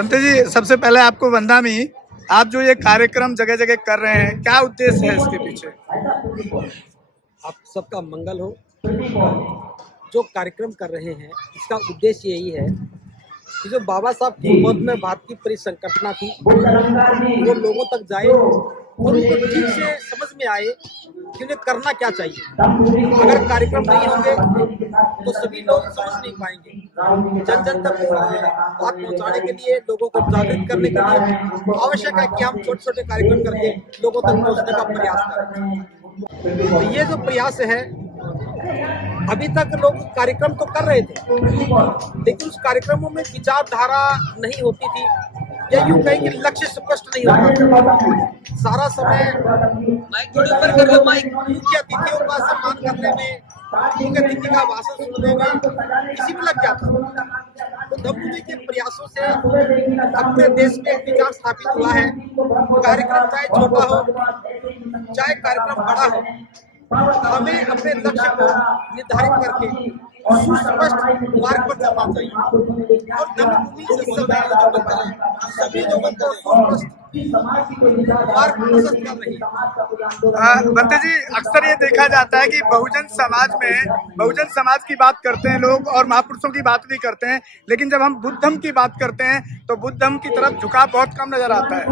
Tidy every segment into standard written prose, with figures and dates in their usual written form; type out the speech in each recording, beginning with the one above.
संते जी, सबसे पहले आपको वंदामी। आप जो ये कार्यक्रम जगह जगह कर रहे हैं, क्या उद्देश्य है इसके पीछे? आप सबका मंगल हो। जो कार्यक्रम कर रहे हैं इसका उद्देश्य यही है कि जो बाबा साहब की मौत में भारत की परिसंकटना थी वो लोगों तक जाए और उनको ठीक से समझ में आए कि उन्हें करना क्या चाहिए। अगर कार्यक्रम नहीं होंगे तो सभी लोग समझ नहीं पाएंगे। जन जन तक बात पहुंचाने के लिए, लोगों को जागृत करने के लिए आवश्यक है कि हम छोटे छोटे कार्यक्रम करके लोगों तक पहुंचने का प्रयास करें। तो ये जो प्रयास है, अभी तक लोग कार्यक्रम तो कर रहे थे लेकिन उस कार्यक्रमों में विचारधारा नहीं होती थी, या यूं कहें कि लक्ष्य स्पष्ट नहीं होता। सारा समय मुख्य अतिथियों का सम्मान करने में, मुख्य अतिथि का भाषण सुनने में इसी में लग जाता है। तो धम्मभूमि के प्रयासों से अपने देश में एक विचार स्थापित हुआ है। कार्यक्रम चाहे छोटा हो चाहे कार्यक्रम बड़ा हो, हमें अपने लक्ष्य को निर्धारित करके सुस्पष्ट मार्ग पर चलना चाहिए और धम्मभूमि इस समय जो बनता है सभी लोगों को सुस्पष्ट मार्ग प्रशस्त कर रही है। बंते जी, अक्सर ये देखा जाता है कि बहुजन समाज की बात करते हैं लोग और महापुरुषों की बात भी करते हैं, लेकिन जब हम बुद्ध धम्म की बात करते हैं तो बुद्ध धम्म की तरफ झुकाव बहुत कम नजर आता है।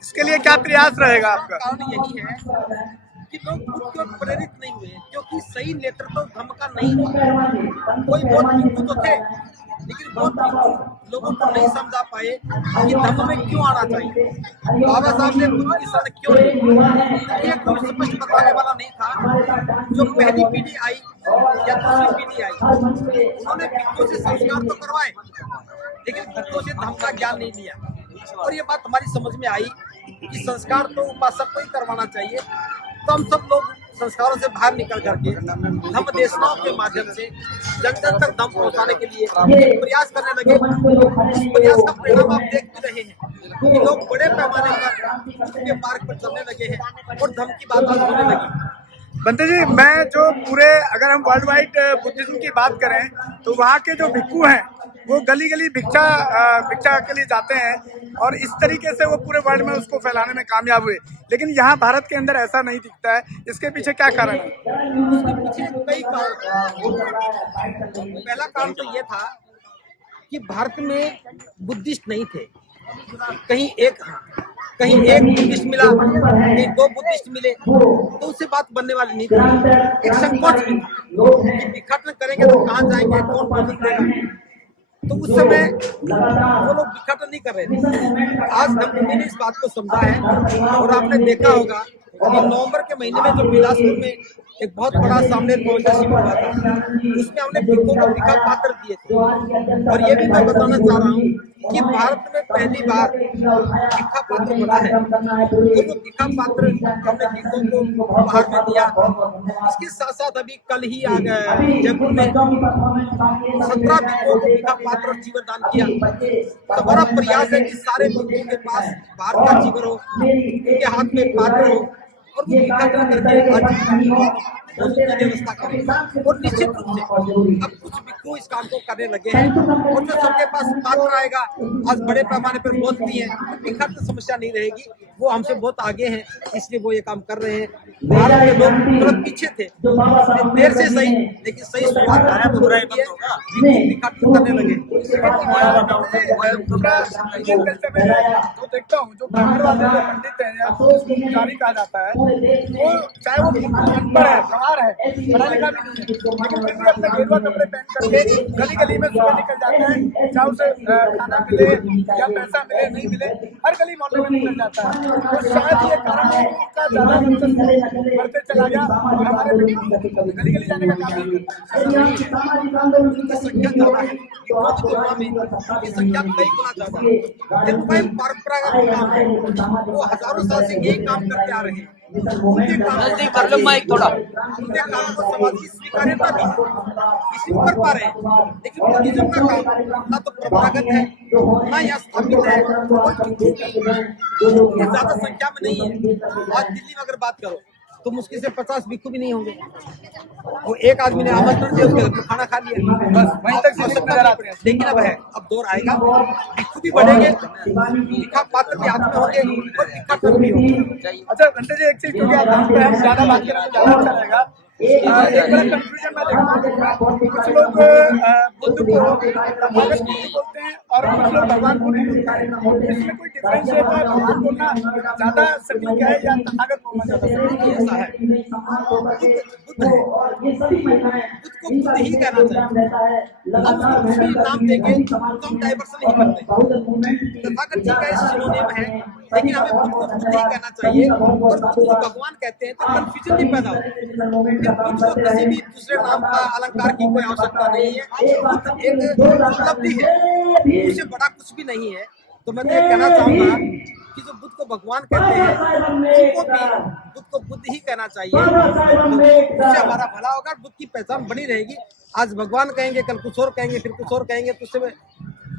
इसके लिए क्या प्रयास रहेगा आपका? कारण यही है कि लोग खुद की ओर प्रेरित नहीं हुए, क्योंकि सही नेतृत्व धम्म का नहीं था। कोई बहुत भिक्षु तो थे लेकिन बहुत भिक्षु लोगों को नहीं समझा पाए कि धम्म में क्यों आना चाहिए, बाबा साहब ने बुद्ध की शरण क्यों ली। ये कोई स्पष्ट बताने वाला नहीं था। जो पहली पीढ़ी आई या दूसरी पीढ़ी आई, उन्होंने भिक्षुओं से संस्कार तो करवाए लेकिन भिक्षुओं से धम्म का ज्ञान नहीं लिया। और ये बात हमारी समझ में आई कि संस्कार तो उपासक को ही करवाना चाहिए। तो हम सब लोग संस्कारों से बाहर निकल करके धम्म देशनाओं के माध्यम से जन जन तक धम्म पहुंचाने के लिए प्रयास करने लगे। इस प्रयास का परिणाम आप देख भी रहे हैं कि लोग बड़े पैमाने पर उसके मार्ग पर चलने लगे हैं और धम्म की बात होने लगी। बंते जी, मैं जो अगर हम वर्ल्ड वाइड बुद्धिज्म की बात करें तो वहाँ के जो भिक्षु हैं वो गली गली भिक्षा के लिए जाते हैं और इस तरीके से वो पूरे वर्ल्ड में उसको फैलाने में कामयाब हुए, लेकिन यहाँ भारत के अंदर ऐसा नहीं दिखता है। इसके पीछे क्या कारण है? इसके पीछे कई कारण। पहला कारण तो ये था कि भारत में बुद्धिस्ट नहीं थे। कहीं एक बुद्धिस्ट मिला, कहीं दो बुद्धिस्ट मिले, तो उससे बात बनने वाली नहीं थी। एक संकोच कि भिक्षाटन करेंगे तो कहाँ जाएंगे, कौन पहुंच देगा। तो उस समय वो लोग भिक्षाटन नहीं कर रहे थे। आज धम्मभूमि ने इस बात को समझा है और आपने देखा होगा कि नवंबर के महीने में जो बिलासपुर में एक बहुत बड़ा सामने पहुंचा शिविर हुआ था, उसमें हमने भिक्षुओं को भिक्षा पात्र दिए थे। और ये भी मैं बताना चाह रहा हूँ कि भारत में पहली बार भिक्षा पात्र बना है, तो वो भिक्षा पात्र हमने भिक्षुओं को उपहार में दिया। इसके साथ साथ अभी कल ही आ गए जयपुर में 17 भिक्षुओं को भिक्षा पात्र और जीवन दान किया। तो हमारा प्रयास है कि सारे भिक्षुओं के पास भारत का जीवन हो, उनके हाथ में पात्र हो और वो भिक्षाटन करके भोजन की व्यवस्था करें। और निश्चित रूप से अब कुछ भिक्षु इस काम को करने लगे हैं और जो सबके पास पात्र आएगा, आज बड़े पैमाने पर बहुत भी है, भिक्षाटन समस्या नहीं रहेगी। वो हमसे बहुत आगे हैं, इसलिए वो ये काम कर रहे हैं। भारत के लोग तुरंत पीछे थे, देर से सही लेकिन सही शुरुआत भिक्षाटन करने लगे। तो देखता हूँ जो पंडित है या पुजारी कहा जाता है, वो चाहे वो अनपढ़ है, गंवार है, पढ़ा लिखा भी नहीं है, लेकिन फिर भी अपने गेरुआ कपड़े पहन करके गली गली में सुबह निकल जाते हैं। चाहे उसे खाना मिले या पैसा मिले नहीं मिले, हर गली मोहल्ले में निकल जाता है। तो शायद ये कारण है कि इनका ज्यादा बढ़ते चला गया और हमारे गली गली जाने का काम नहीं करता। उनकी संख्या ज्यादा है, की तुलना में उनकी संख्या कई गुना ज्यादा है। जिनका परंपरागत काम है, वो हजारों साल से यही काम करते आ रहे हैं। उनके काम को समाज की स्वीकार्यता भी इसलिए कर पा रहे हैं। लेकिन बुद्धिज्म का काम ना तो परंपरागत है, ना यहाँ स्थापित है और ज्यादा संख्या में नहीं है। आज दिल्ली में अगर बात करो तो मुश्किल से 50 भिक्षु भी नहीं होंगे। वो एक आदमी ने आमंत्रण दिया, उसके घर में खाना खा लिया, बस वहीं तक सीमित नजर आते हैं। लेकिन अब है, अब दौर आएगा, भिक्षु भी बढ़ेंगे, भिक्षा पात्र भी हाथ में होंगे और भिक्षा कर भी होंगे। अच्छा घंटे जी, एक चीज क्योंकि आप धर्म पे हम ज्यादा बात करेंगे ज्यादा अच्छा रहेगा। एक बड़ा कंफ्यूजन मैं देखता हूँ, कुछ लोग बुद्ध को तथागत बुद्ध बोलते हैं और कुछ लोग भगवान बुद्ध बोलते हैं। इसमें कोई डिफरेंस है? भगवान बोलना ज्यादा सटीक है या तथागत बोलना ज्यादा सटीक है? ऐसा है, बुद्ध को बुद्ध ही कहना चाहिए। हम उसको कुछ भी नाम देंगे तो हम डाइवर्सन नहीं करते। तथागत जी का इस सिनोनिम है, लेकिन हमें बुद्ध को बुद्ध ही कहना चाहिए। और बुद्ध को भगवान कहते हैं तो कंफ्यूजन नहीं पैदा होता। बुद्ध को किसी भी दूसरे नाम का अलंकार की कोई आवश्यकता नहीं है। बुद्ध एक उपलब्धि है, उससे बड़ा कुछ भी नहीं है। तो मैं तो ये कहना चाहूंगा कि जो बुद्ध को भगवान कहते हैं उनको भी बुद्ध को बुद्ध ही कहना चाहिए, तो उससे हमारा भला होगा, बुद्ध की पहचान बनी रहेगी। आज भगवान कहेंगे, कल कुछ और कहेंगे, फिर कुछ और कहेंगे, तो उससे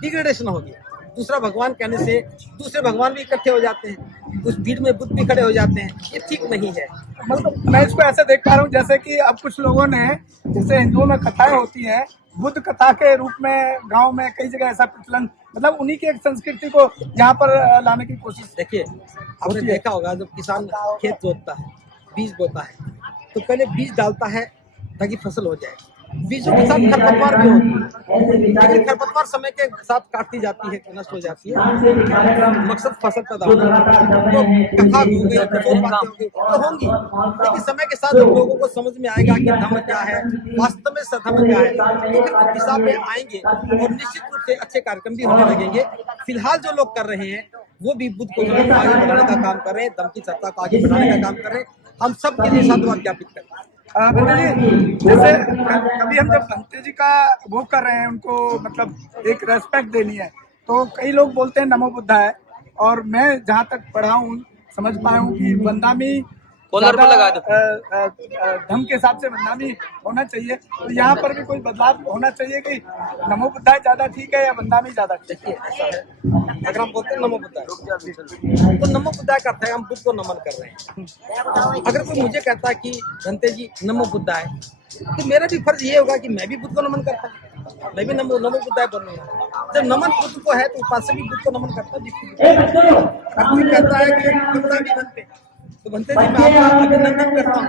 डिग्रेडेशन होगी। दूसरा भगवान कहने से दूसरे भगवान भी इकट्ठे हो जाते हैं, उस भीड़ में बुद्ध भी खड़े हो जाते हैं, ये ठीक नहीं है। मतलब मैं इसको ऐसे देख पा रहा हूँ जैसे कि अब कुछ लोगों ने, जैसे हिंदुओं में कथाएं होती हैं, बुद्ध कथा के रूप में गांव में कई जगह ऐसा प्रचलन, मतलब उन्हीं की एक संस्कृति को यहाँ पर लाने की कोशिश। देखिए, आपने देखा होगा जब किसान खेत जोतता है, बीज बोता है, तो पहले बीज डालता है ताकि फसल हो जाए। बीजों के साथ खरपतवार भी होती है, लेकिन खरपतवार समय के साथ काटती जाती है, नष्ट हो जाती है, मकसद फसल पैदा होना। तो कथा हो गई, कठोर बातें हो गई तो होंगी, लेकिन समय के साथ जब लोगों को समझ में आएगा कि धर्म क्या है, वास्तव में सधर्म क्या है, तो फिर उस दिशा में आएंगे और निश्चित रूप से अच्छे कार्यक्रम भी होने लगेंगे। फिलहाल जो लोग कर रहे हैं वो भी बुद्ध को आगे बढ़ाने का काम कर रहे हैं, धर्म की चर्चा को आगे बढ़ाने का काम कर रहे हैं। हम सबके लिए साधुवाद ज्ञापित करते हैं। भंते जी, जैसे कभी हम जब भंते जी का वो कर रहे हैं, उनको मतलब एक रेस्पेक्ट देनी है, तो कई लोग बोलते हैं नमो बुद्धाय, और मैं जहाँ तक पढ़ा हूँ समझ पाया हूँ कि वंदामी धर्म के हिसाब से वंदामी होना चाहिए। तो यहाँ पर भी कोई बदलाव होना चाहिए कि नमो बुद्धाय ज्यादा ठीक है या वंदामी ज्यादा ठीक है? ऐसा है, अगर हम बोलते हैं नमो बुद्धाय तो नमो बुद्धाय का अर्थ है हम बुद्ध को नमन कर रहे हैं। अगर कोई मुझे कहता है कि भंते जी नमो बुद्धाय, तो मेरा भी फर्ज ये होगा कि मैं भी बुद्ध को नमन करता हूँ, मैं भी नमो बुद्धाय बनूंगा। जब नमन बुद्ध को है तो उपासक भी बुद्ध को नमन करता है। कोई कहता है कि बुद्धा भी बनते, तो भंते जी मैं आपका अभिनंदन करता हूँ,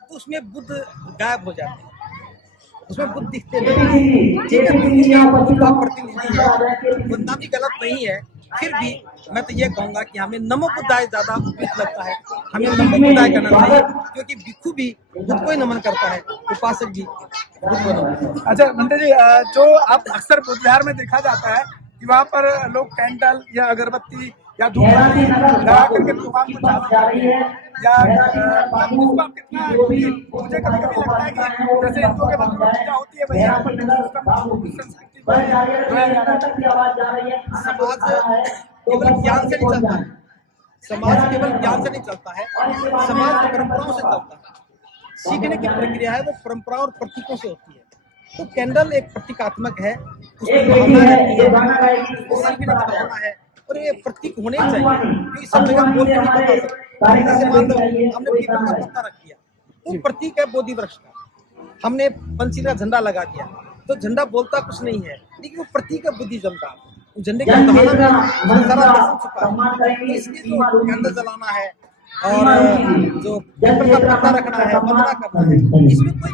तो उसमें बुद्ध गायब हो जाते हैं, उसमें बुद्ध दिखते नहीं। ठीक है, बुद्ध का प्रतिनिधि है, वंदना भी गलत नहीं है, फिर भी मैं तो ये कहूंगा कि हमें नमो बुद्धाय ज्यादा उपयुक्त लगता है। हमें नमो बुद्धाय करना चाहिए, क्योंकि भिक्षु भी बुद्ध को ही नमन करता है, उपासक भी बुद्ध को नमन। अच्छा भंते जी, जो आप अक्सर बुद्ध विहार में देखा जाता है कि वहाँ पर लोग कैंडल या अगरबत्ती या धूप लगा करके भगवान को चाहते हैं, या उसको आप कितना, मुझे कभी कभी लगता है कि जैसे हिंदुओं के मंदिरों में पूजा होती है वही यहाँ पर संस्कृति को जोया जा रहा है। समाज केवल ज्ञान से नहीं चलता है, समाज केवल ज्ञान से नहीं चलता है, समाज परंपराओं से चलता है। सीखने की प्रक्रिया है वो परंपराओं और प्रतीकों से होती है। तो कैंडल एक प्रतीकात्मक है, उसमें भावना रहती है, वो सीखने की भावना है, और ये प्रतीक होने ही चाहिए, क्योंकि सब जगह बोल के नहीं बता सकते। जैसे मान लो हमने पीपल का पत्ता रख दिया, वो प्रतीक है बोधि वृक्ष का। हमने पंछी का झंडा लगा दिया, तो झंडा बोलता कुछ नहीं है, लेकिन वो प्रतीक है बुद्धिज्म का। झंडे की भावना में सारा दर्शन छुपा है। तो इसलिए जो कैंडल जलाना है और जो पीपल का पत्ता रखना है, वंदना करना है, इसमें कोई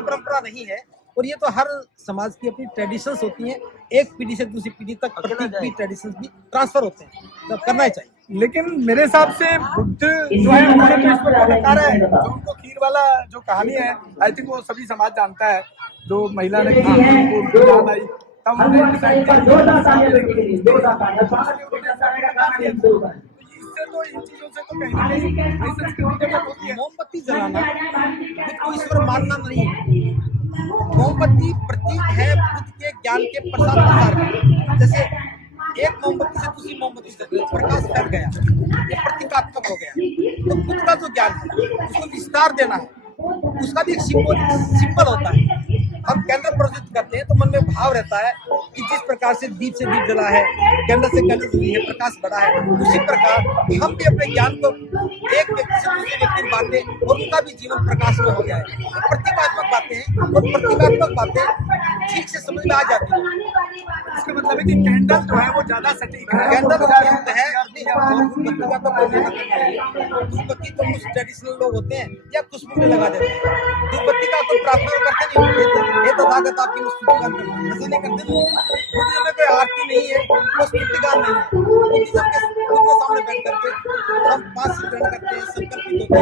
परंपरा नहीं है। और ये तो हर समाज की अपनी ट्रेडिशंस होती हैं, एक पीढ़ी से दूसरी पीढ़ी तक प्रतीक भी ट्रेडिशंस भी ट्रांसफर होते हैं, तो करना ही चाहिए। लेकिन मेरे हिसाब से बुद्ध जो है उन्होंने तो इस पर क्या बता रहा है, जो उनको खीर वाला जो कहानी है, आई थिंक वो सभी समाज जानता है, जो महिला ने खीर आई तब उन्होंने डिसाइड किया। इससे तो इन चीजों से तो कहीं ना कहीं संस्कृति डेवलप होती है। मोमबत्ती जलाना बुद्ध को ईश्वर मानना नहीं है। मोमबत्ती प्रतीक है बुद्ध के ज्ञान के प्रसार प्रसार का। जैसे एक मोमबत्ती से दूसरी मोमबत्ती से प्रकाश फैल गया, ये प्रतीकात्मक हो गया। तो बुद्ध का जो ज्ञान है उसको विस्तार देना है, उसका भी एक सिंबल होता है। हम कैंडल प्रज्वलित करते हैं तो मन में भाव रहता है कि जिस प्रकार से दीप जला है, कैंडल से कैंडल जली है, प्रकाश बढ़ा है, उसी प्रकार हम भी अपने ज्ञान को एक व्यक्ति से दूसरे व्यक्ति में बांटें और उनका भी जीवन प्रकाश में हो जाए। तो प्रतीकात्मक बातें हैं और प्रतीकात्मक बातें ठीक से समझ में आ जाती है। इसका मतलब है कि कैंडल जो है वो ज्यादा सटीक है। कैंडल उपयुक्त है नहीं, धूपबत्ती का तो कोई लेना देना नहीं है। धूपबत्ती तो कुछ ट्रेडिशनल लोग होते हैं या खुशबू में लगा देते हैं। धूपबत्ती का कोई प्रार्थना करते नहीं, ये तथागत आपकी स्तुति गान करते हैं, ऐसा नहीं करते। बुद्धिज्म में कोई आरती नहीं है, वो स्तुति गान नहीं है। बुद्धिज्म के सामने बैठ करके हम 5 ग्रहण करते हैं, संकल्पित होते हैं,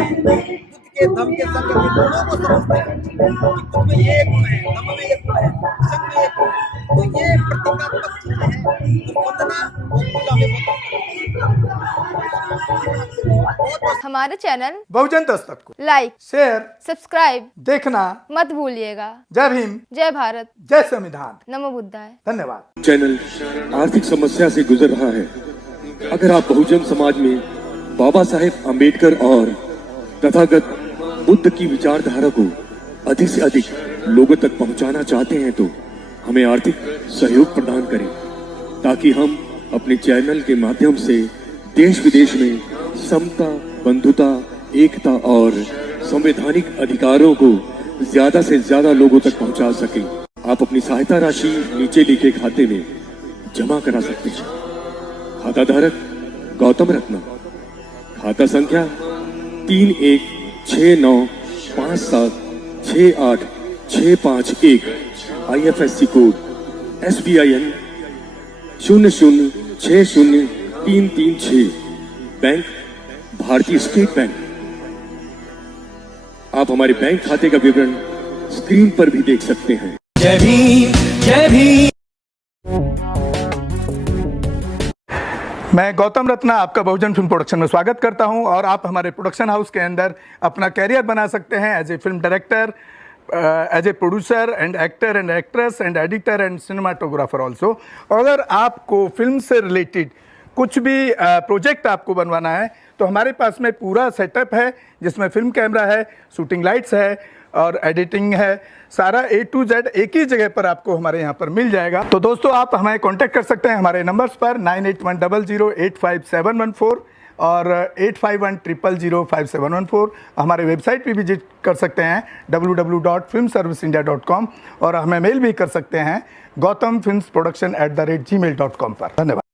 बुद्ध के धम्म के संग के गुणों को समझते हैं कि बुद्ध में ये गुण है, धम्म में ये गुण है, संग में ये गुण है। तो ये प्रतीकात्मक चीजें हैं, तो वंदना और पूजा में बहुत हमारे चैनल बहुजन दस्तक को लाइक, शेयर, सब्सक्राइब देखना मत भूलिएगा। जय भीम, जय भारत, जय संविधान, नमो बुद्धाय। धन्यवाद। चैनल आर्थिक समस्या से गुजर रहा है। अगर आप बहुजन समाज में बाबा साहेब अम्बेडकर और तथागत बुद्ध की विचारधारा को अधिक से अधिक लोगों तक पहुंचाना चाहते हैं तो हमें आर्थिक सहयोग प्रदान करें, ताकि हम अपने चैनल के माध्यम से देश विदेश में समता, बंधुता, एकता और संवैधानिक अधिकारों को ज्यादा से ज्यादा लोगों तक पहुंचा सकें। आप अपनी सहायता राशि नीचे लिखे खाते में जमा करा सकते हैं। खाता धारक गौतम रत्ना, खाता संख्या 316957686551, IFSC कोड SBIN 0060336, बैंक भारतीय स्टेट बैंक। आप हमारे बैंक खाते का विवरण स्क्रीन पर भी देख सकते हैं। जय भीम, जय भीम। मैं गौतम रत्ना आपका बहुजन फिल्म प्रोडक्शन में स्वागत करता हूं और आप हमारे प्रोडक्शन हाउस के अंदर अपना कैरियर बना सकते हैं as a film director, as a producer and actor and actress and editor and cinematographer also. अगर आपको फिल्म से रिलेटेड कुछ भी प्रोजेक्ट आपको बनवाना है तो हमारे पास में पूरा सेटअप है, जिसमें फिल्म कैमरा है, शूटिंग लाइट्स है और एडिटिंग है। सारा A to Z एक ही जगह पर आपको हमारे यहाँ पर मिल जाएगा। तो दोस्तों आप हमें कांटेक्ट कर सकते हैं हमारे नंबर्स पर 9810085714 और 8510005714। हमारे वेबसाइट पे विजिट कर सकते हैं www.filmserviceindia.com और हमें मेल भी कर सकते हैं gautamfilmsproduction@gmail.com पर। धन्यवाद।